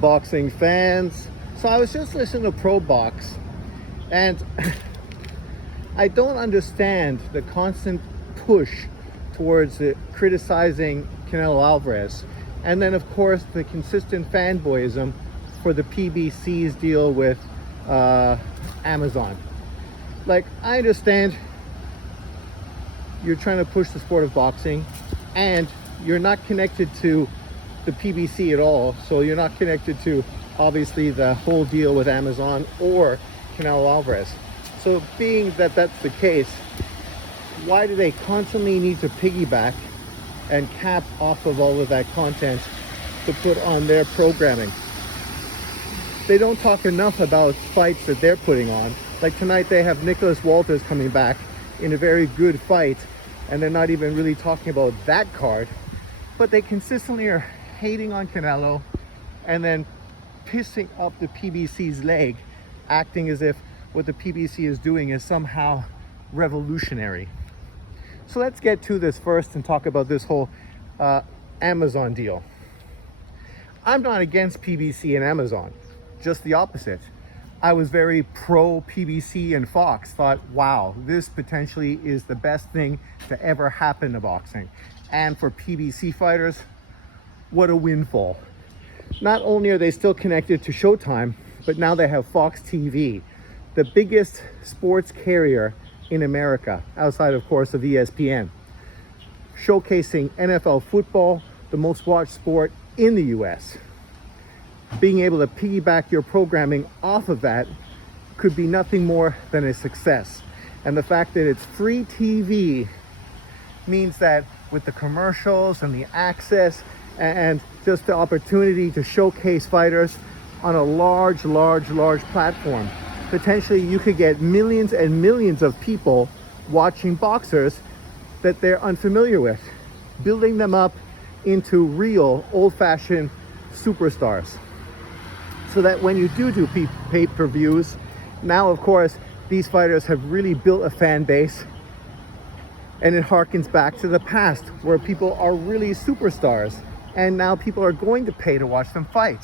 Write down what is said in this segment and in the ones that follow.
Boxing fans. So I was just listening to Probox, and I don't understand the constant push towards criticizing Canelo Alvarez, and then of course the consistent fanboyism for the PBC's deal with Amazon. Like, I understand you're trying to push the sport of boxing, and you're not connected to the PBC at all, so you're not connected to obviously the whole deal with Amazon or Canelo Alvarez. So being that that's the case, why do they constantly need to piggyback and cap off of all of that content to put on their programming? They don't talk enough about fights that they're putting on. Like tonight they have Nicholas Walters coming back in a very good fight, and they're not even really talking about that card, but they consistently are hating on Canelo and then pissing up the PBC's leg, acting as if what the PBC is doing is somehow revolutionary. So let's get to this first and talk about this whole Amazon deal. I'm not against PBC and Amazon, just the opposite. I was very pro PBC and Fox, thought, wow, this potentially is the best thing to ever happen to boxing. And for PBC fighters, what a windfall. Not only are they still connected to Showtime, but now they have Fox TV, the biggest sports carrier in America, outside of course of ESPN, showcasing NFL football, the most watched sport in the US. Being able to piggyback your programming off of that could be nothing more than a success. And the fact that it's free TV means that with the commercials and the access and just the opportunity to showcase fighters on a large platform, potentially you could get millions and millions of people watching boxers that they're unfamiliar with, building them up into real old-fashioned superstars. So that when you do pay-per-views, now of course these fighters have really built a fan base, and it harkens back to the past where people are really superstars, and now people are going to pay to watch them fight.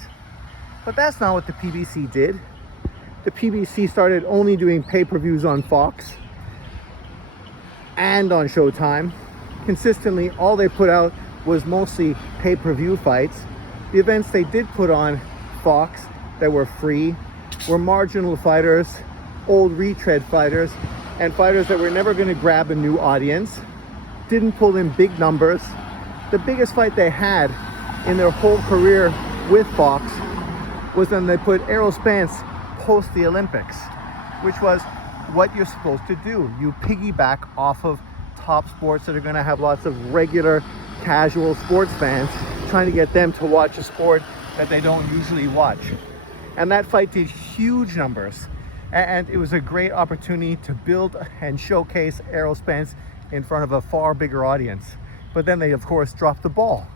But that's not what the PBC did. The PBC started only doing pay-per-views on Fox and on Showtime. Consistently, all they put out was mostly pay-per-view fights. The events they did put on Fox that were free were marginal fighters, old retread fighters, and fighters that were never going to grab a new audience, didn't pull in big numbers. The biggest fight they had in their whole career with Fox was when they put Errol Spence post the Olympics, which was what you're supposed to do. You piggyback off of top sports that are going to have lots of regular, casual sports fans, trying to get them to watch a sport that they don't usually watch. And that fight did huge numbers, and it was a great opportunity to build and showcase Errol Spence in front of a far bigger audience. But then they of course dropped the ball,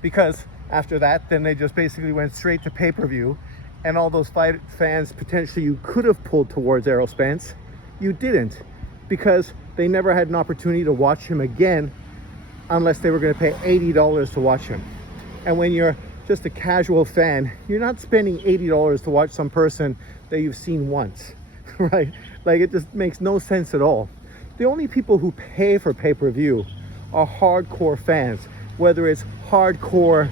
because after that then they just basically went straight to pay-per-view, and all those fight fans potentially you could have pulled towards Errol Spence, you didn't, because they never had an opportunity to watch him again unless they were going to pay $80 to watch him. And when you're just a casual fan, you're not spending $80 to watch some person that you've seen once, right? Like, it just makes no sense at all. The only people who pay for pay-per-view are hardcore fans, whether it's hardcore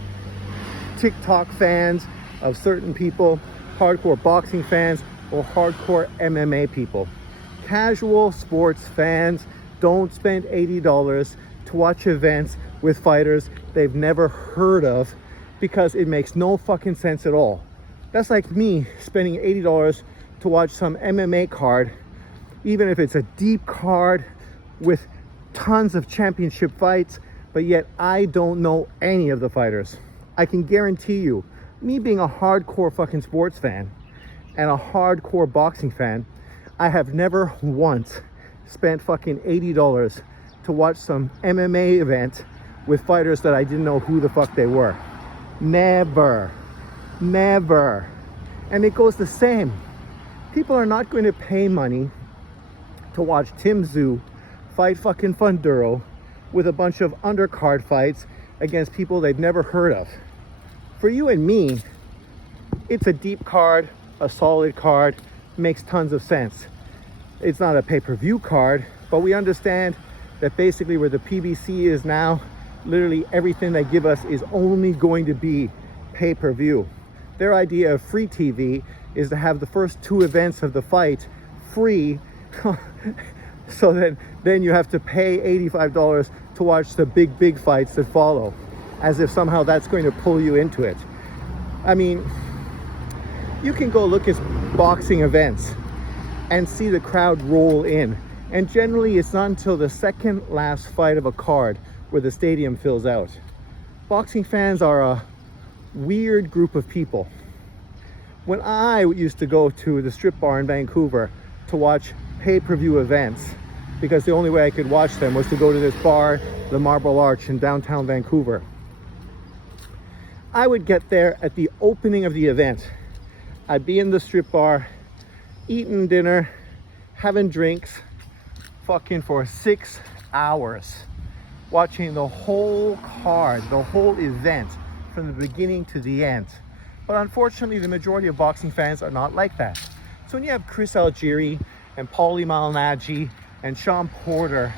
TikTok fans of certain people, hardcore boxing fans, or hardcore MMA people. Casual sports fans don't spend $80 to watch events with fighters they've never heard of, because it makes no fucking sense at all. That's like me spending $80 to watch some MMA card, even if it's a deep card with tons of championship fights, but yet I don't know any of the fighters. I can guarantee you, me being a hardcore fucking sports fan and a hardcore boxing fan, I have never once spent fucking $80 to watch some MMA event with fighters that I didn't know who the fuck they were. Never. And it goes the same. People are not going to pay money to watch Tim Tszyu fight fucking Funduro with a bunch of undercard fights against people they've never heard of. For you and me, It's a deep card, a solid card, makes tons of sense. It's not a pay-per-view card, but we understand that basically where the PBC is now, literally everything they give us is only going to be pay-per-view. Their idea of free TV is to have the first 2 events of the fight free so then you have to pay $85 to watch the big fights that follow, as if somehow that's going to pull you into it. I mean, you can go look at boxing events and see the crowd roll in, and generally it's not until the second last fight of a card where the stadium fills out. Boxing fans are a weird group of people. When I used to go to the strip bar in Vancouver to watch pay-per-view events, because the only way I could watch them was to go to this bar, the Marble Arch in downtown Vancouver, I would get there at the opening of the event. I'd be in the strip bar, eating dinner, having drinks, fucking for 6 hours, watching the whole card, the whole event, from the beginning to the end. But unfortunately, the majority of boxing fans are not like that. So when you have Chris Algieri and Paulie Malignaggi and Sean Porter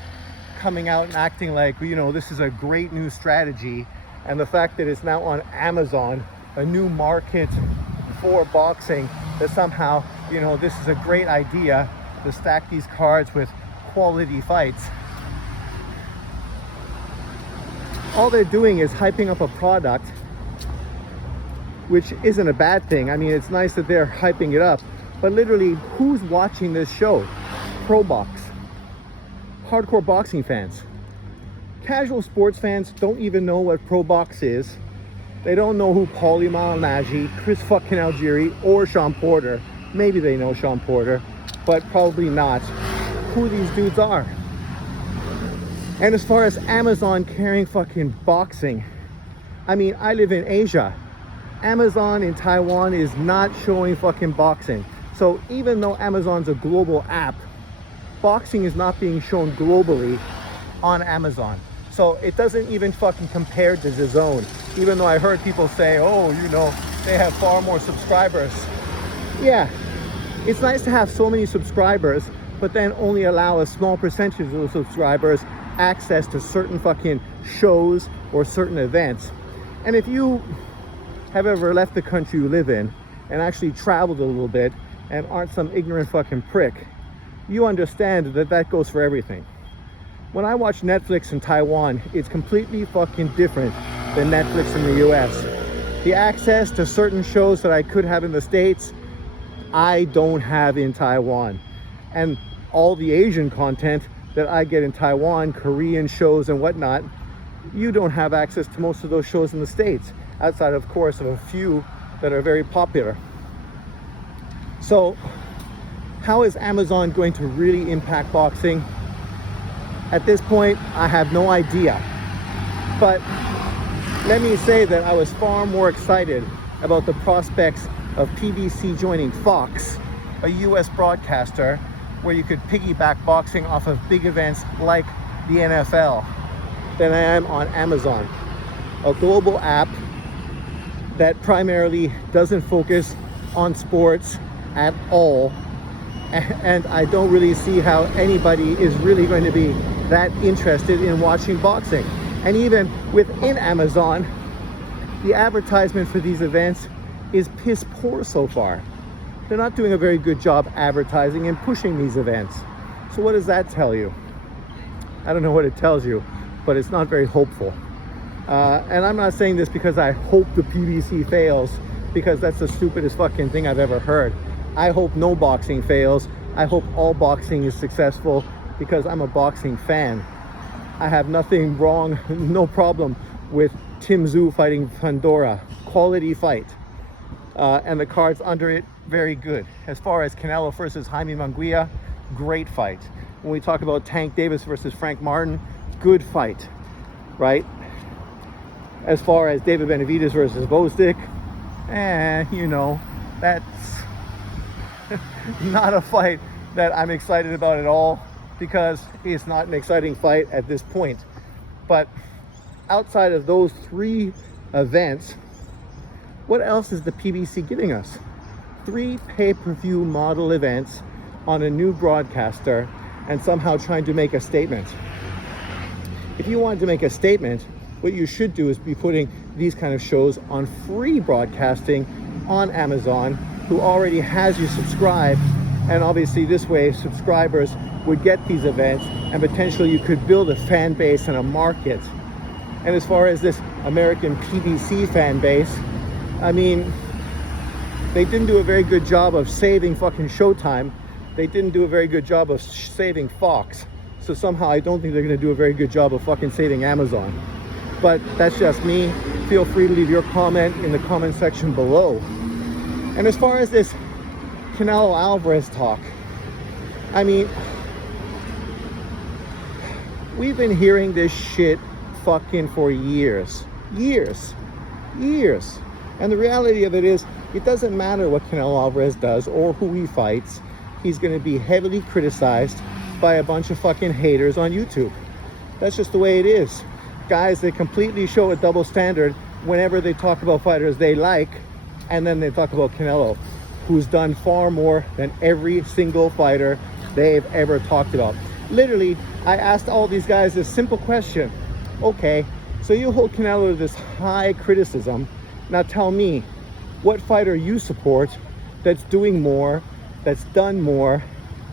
coming out and acting like, you know, this is a great new strategy, and the fact that it's now on Amazon, a new market for boxing, that somehow, you know, this is a great idea to stack these cards with quality fights. All they're doing is hyping up a product, which isn't a bad thing. I mean, it's nice that they're hyping it up, but literally, who's watching this show? Probox. Hardcore boxing fans. Casual sports fans don't even know what Probox is. They don't know who Paulie Malignaggi, Chris fucking Algieri, or Sean Porter. Maybe they know Sean Porter, but probably not who these dudes are. And as far as Amazon carrying fucking boxing, I mean, I live in Asia. Amazon in Taiwan is not showing fucking boxing. So even though Amazon's a global app, boxing is not being shown globally on Amazon. So it doesn't even fucking compare to DAZN. Even though I heard people say, oh, you know, they have far more subscribers. Yeah, it's nice to have so many subscribers, but then only allow a small percentage of those subscribers access to certain fucking shows or certain events. And if you have ever left the country you live in and actually traveled a little bit and aren't some ignorant fucking prick, you understand that that goes for everything. When I watch Netflix in Taiwan, it's completely fucking different than Netflix in the US. The access to certain shows that I could have in the States, I don't have in Taiwan. And all the Asian content that I get in Taiwan, Korean shows and whatnot, you don't have access to most of those shows in the States, outside of course of a few that are very popular. So how is Amazon going to really impact boxing? At this point, I have no idea. But let me say that I was far more excited about the prospects of PBC joining Fox, a US broadcaster, where you could piggyback boxing off of big events like the NFL, than I am on Amazon, a global app that primarily doesn't focus on sports at all. And I don't really see how anybody is really going to be that interested in watching boxing. And even within Amazon, the advertisement for these events is piss poor so far. They're not doing a very good job advertising and pushing these events. So what does that tell you? I don't know what it tells you, but it's not very hopeful. And I'm not saying this because I hope the PBC fails, because that's the stupidest fucking thing I've ever heard. I hope no boxing fails. I hope all boxing is successful, because I'm a boxing fan. I have nothing wrong, no problem with Tim Tszyu fighting Pandora. Quality fight. And the cards under it, very good. As far as Canelo versus Jaime Munguia, great fight. When we talk about Tank Davis versus Frank Martin, good fight, right? As far as David Benavidez versus Bostic, you know, that's not a fight that I'm excited about at all, because it's not an exciting fight at this point. But outside of those three events, What else is the PBC giving us? 3 pay-per-view model events on a new broadcaster and somehow trying to make a statement. If you want to make a statement, what you should do is be putting these kind of shows on free broadcasting on Amazon, who already has you subscribed, and obviously this way subscribers would get these events and potentially you could build a fan base and a market. And as far as this American PBC fan base, I mean, they didn't do a very good job of saving fucking Showtime. They didn't do a very good job of saving Fox. So somehow I don't think they're going to do a very good job of fucking saving Amazon. But that's just me. Feel free to leave your comment in the comment section below. And as far as this Canelo Alvarez talk, I mean, we've been hearing this shit fucking for years. And the reality of it is, it doesn't matter what Canelo Alvarez does or who he fights. He's going to be heavily criticized by a bunch of fucking haters on YouTube. That's just the way it is. Guys, they completely show a double standard whenever they talk about fighters they like, and then they talk about Canelo, who's done far more than every single fighter they've ever talked about. Literally, I asked all these guys this simple question. Okay, so you hold Canelo to this high criticism. Now tell me, what fighter you support that's doing more, that's done more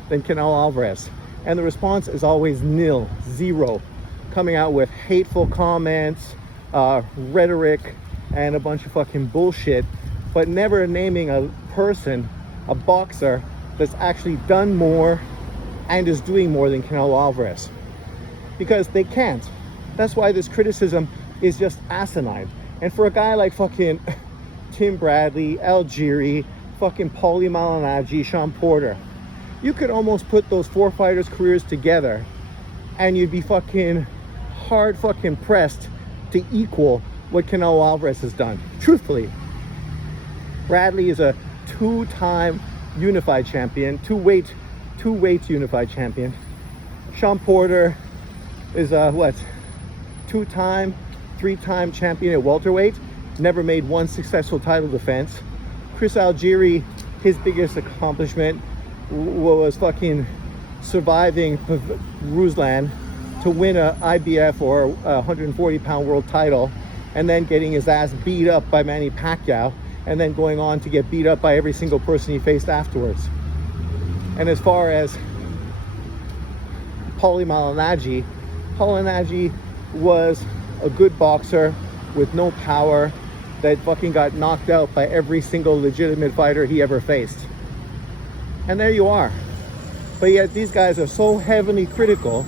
than Canelo Alvarez? And the response is always nil, zero, coming out with hateful comments, rhetoric, and a bunch of fucking bullshit, but never naming a person, a boxer, that's actually done more and is doing more than Canelo Alvarez. Because they can't. That's why this criticism is just asinine. And for a guy like fucking Tim Bradley, Algieri, fucking Paulie Malignaggi, Sean Porter, you could almost put those 4 fighters' careers together and you'd be fucking hard fucking pressed to equal what Canelo Alvarez has done. Truthfully, Bradley is a 2-time unified champion, two-weight unified champion. Sean Porter is a 2-time, 3-time champion at welterweight, never made one successful title defense. Chris Algieri, his biggest accomplishment was fucking surviving Ruslan to win a IBF or a 140-pound world title, and then getting his ass beat up by Manny Pacquiao, and then going on to get beat up by every single person he faced afterwards. And as far as Paulie Malignaggi was a good boxer with no power that fucking got knocked out by every single legitimate fighter he ever faced. And there you are. But yet these guys are so heavily critical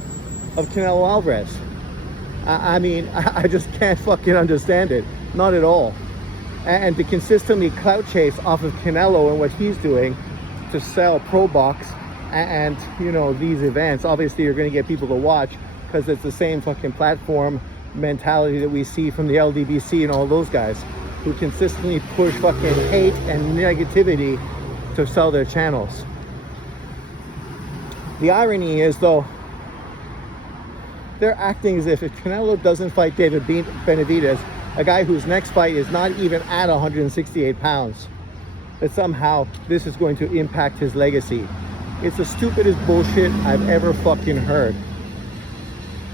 of Canelo Alvarez. I mean, I just can't fucking understand it. Not at all. And to consistently clout chase off of Canelo and what he's doing to sell Probox and, you know, these events, obviously you're going to get people to watch because it's the same fucking platform mentality that we see from the LDBC and all those guys who consistently push fucking hate and negativity to sell their channels. The irony is, though, they're acting as if Canelo doesn't fight David Benavidez, a guy whose next fight is not even at 168 pounds, that somehow this is going to impact his legacy. It's the stupidest bullshit I've ever fucking heard.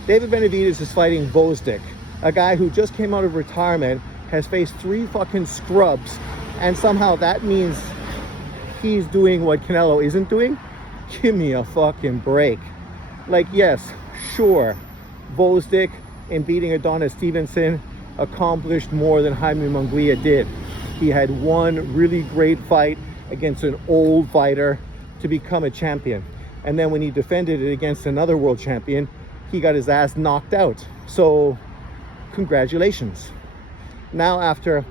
David Benavidez is fighting Gvozdyk, a guy who just came out of retirement, has faced 3 fucking scrubs, and somehow that means he's doing what Canelo isn't doing? Give me a fucking break. Like, yes, sure, Gvozdyk in beating Adonis Stevenson accomplished more than Jaime Munguia did. He had one really great fight against an old fighter to become a champion. And then when he defended it against another world champion, he got his ass knocked out. So, congratulations. Now after,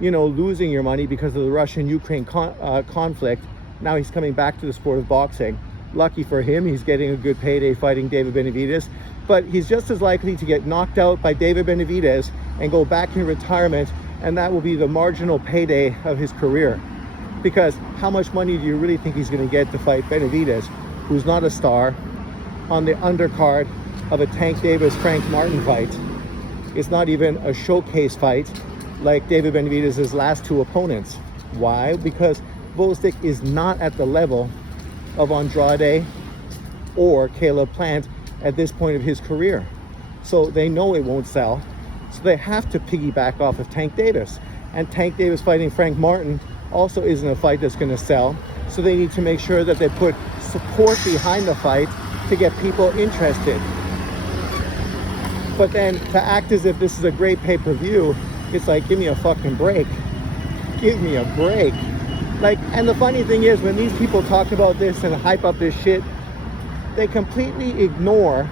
you know, losing your money because of the Russian-Ukraine conflict, now he's coming back to the sport of boxing. Lucky for him, he's getting a good payday fighting David Benavidez, but he's just as likely to get knocked out by David Benavidez and go back in retirement, and that will be the marginal payday of his career. Because how much money do you really think he's going to get to fight Benavidez, who's not a star, on the undercard of a Tank Davis-Frank Martin fight? It's not even a showcase fight. like David Benavidez' last two opponents. Why? Because Gvozdyk is not at the level of Andrade or Caleb Plant at this point of his career. So they know it won't sell. So they have to piggyback off of Tank Davis. And Tank Davis fighting Frank Martin also isn't a fight that's going to sell. So they need to make sure that they put support behind the fight to get people interested. But then to act as if this is a great pay-per-view, it's like, give me a fucking break. Give me a break. Like, and the funny thing is, when these people talk about this and hype up this shit, they completely ignore,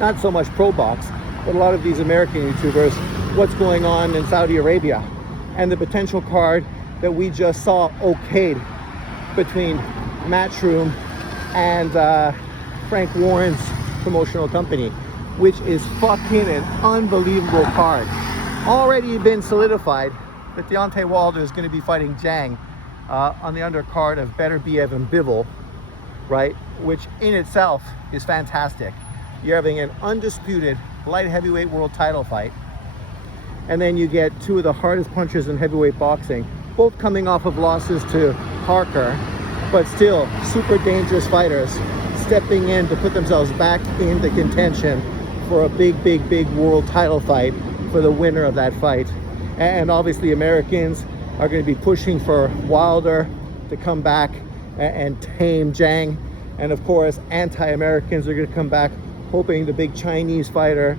not so much Probox, but a lot of these American YouTubers, what's going on in Saudi Arabia and the potential card that we just saw okayed between Matchroom and Frank Warren's promotional company, which is fucking an unbelievable card. Already been solidified that Deontay Wilder is going to be fighting Zhang on the undercard of Beterbiev and Bivol, right? Which in itself is fantastic. You're having an undisputed light heavyweight world title fight, and then you get two of the hardest punchers in heavyweight boxing, both coming off of losses to Parker, but still super dangerous fighters stepping in to put themselves back into contention for a big world title fight for the winner of that fight. And obviously Americans are going to be pushing for Wilder to come back and tame Zhang. And of course, anti-Americans are going to come back hoping the big Chinese fighter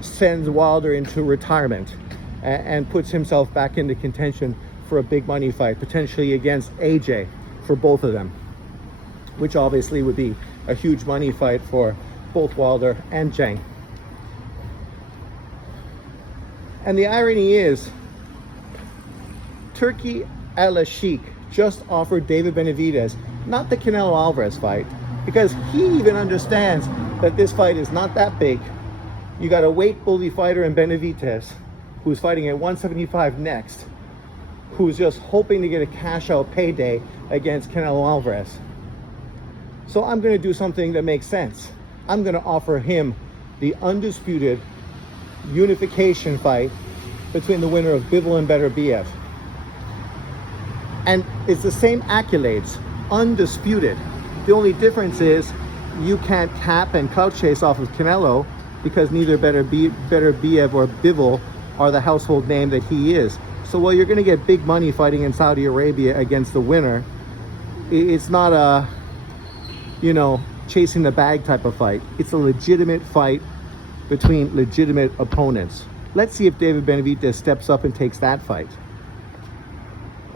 sends Wilder into retirement and puts himself back into contention for a big money fight, potentially against AJ for both of them, which obviously would be a huge money fight for both Wilder and Zhang. And the irony is, Turki Al-Sheikh just offered David Benavidez, not the Canelo Alvarez fight, because he even understands that this fight is not that big. You got a weight bully fighter in Benavidez, who's fighting at 175 next, who's just hoping to get a cash out payday against Canelo Alvarez. So I'm going to do something that makes sense. I'm going to offer him the undisputed unification fight between the winner of Bivol and Beterbiev. And it's the same accolades, undisputed. The only difference is you can't cap and clout chase off of Canelo because neither Beterbiev or Bivol are the household name that he is. So while you're going to get big money fighting in Saudi Arabia against the winner, it's not a, you know, chasing the bag type of fight. It's a legitimate fight between legitimate opponents. Let's see if David Benavidez steps up and takes that fight.